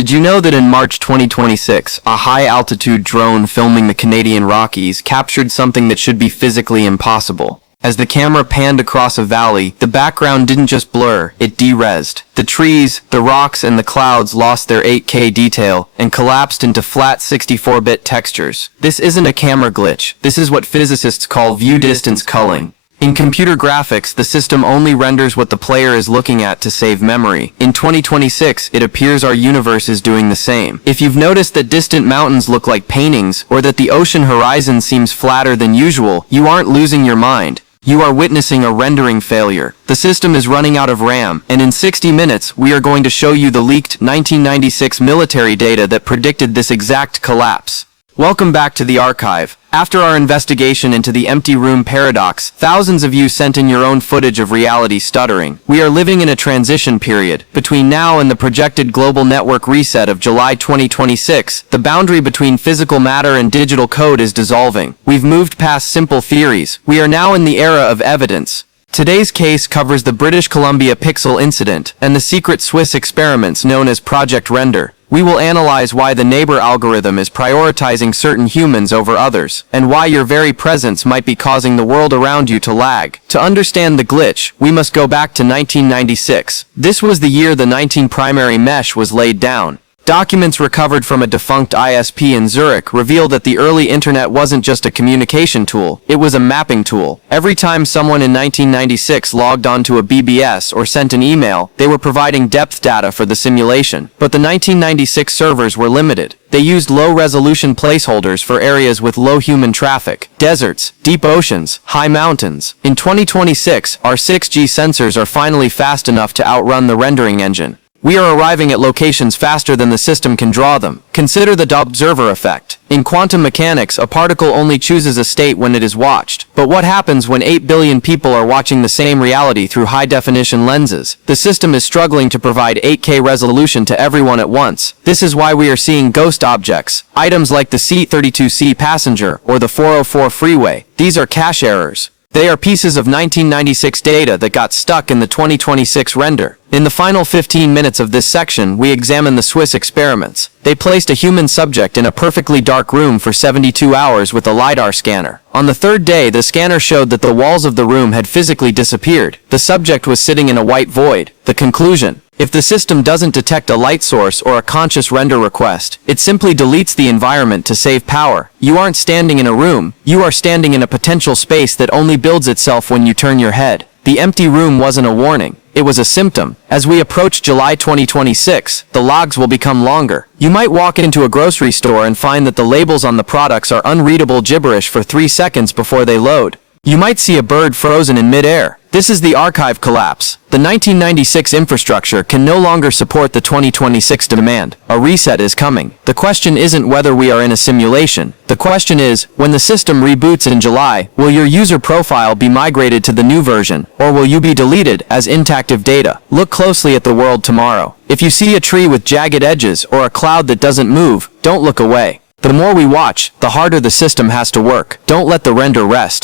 Did you know that in March 2026, a high-altitude drone filming the Canadian Rockies captured something that should be physically impossible? As the camera panned across a valley, the background didn't just blur, it de-resed. The trees, the rocks, and the clouds lost their 8K detail and collapsed into flat 64-bit textures. This isn't a camera glitch. This is what physicists call view distance culling. In computer graphics, the system only renders what the player is looking at to save memory. In 2026, it appears our universe is doing the same. If you've noticed that distant mountains look like paintings, or that the ocean horizon seems flatter than usual, you aren't losing your mind. You are witnessing a rendering failure. The system is running out of RAM, and in 60 minutes, we are going to show you the leaked 1996 military data that predicted this exact collapse. Welcome back to the archive. After our investigation into the empty room paradox, thousands of you sent in your own footage of reality stuttering. We are living in a transition period. Between now and the projected global network reset of July 2026, the boundary between physical matter and digital code is dissolving. We've moved past simple theories. We are now in the era of evidence. Today's case covers the British Columbia Pixel incident and the secret Swiss experiments known as Project Render. We will analyze why the neighbor algorithm is prioritizing certain humans over others, and why your very presence might be causing the world around you to lag. To understand the glitch, we must go back to 1996. This was the year the 19 primary mesh was laid down. Documents recovered from a defunct ISP in Zurich reveal that the early internet wasn't just a communication tool, it was a mapping tool. Every time someone in 1996 logged onto a BBS or sent an email, they were providing depth data for the simulation. But the 1996 servers were limited. They used low-resolution placeholders for areas with low human traffic, deserts, deep oceans, high mountains. In 2026, our 6G sensors are finally fast enough to outrun the rendering engine. We are arriving at locations faster than the system can draw them. Consider the Doppler effect. In quantum mechanics, a particle only chooses a state when it is watched. But what happens when 8 billion people are watching the same reality through high-definition lenses? The system is struggling to provide 8K resolution to everyone at once. This is why we are seeing ghost objects, items like the C-32C passenger or the 404 freeway. These are cache errors. They are pieces of 1996 data that got stuck in the 2026 render. In the final 15 minutes of this section, we examine the Swiss experiments. They placed a human subject in a perfectly dark room for 72 hours with a LiDAR scanner. On the third day, the scanner showed that the walls of the room had physically disappeared. The subject was sitting in a white void. The conclusion: if the system doesn't detect a light source or a conscious render request, it simply deletes the environment to save power. You aren't standing in a room, you are standing in a potential space that only builds itself when you turn your head. The empty room wasn't a warning, it was a symptom. As we approach July 2026, the logs will become longer. You might walk into a grocery store and find that the labels on the products are unreadable gibberish for 3 seconds before they load. You might see a bird frozen in mid-air. This is the archive collapse. The 1996 infrastructure can no longer support the 2026 demand. A reset is coming. The question isn't whether we are in a simulation. The question is, when the system reboots in July, will your user profile be migrated to the new version, or will you be deleted as inactive data? Look closely at the world tomorrow. If you see a tree with jagged edges or a cloud that doesn't move, don't look away. The more we watch, the harder the system has to work. Don't let the render rest.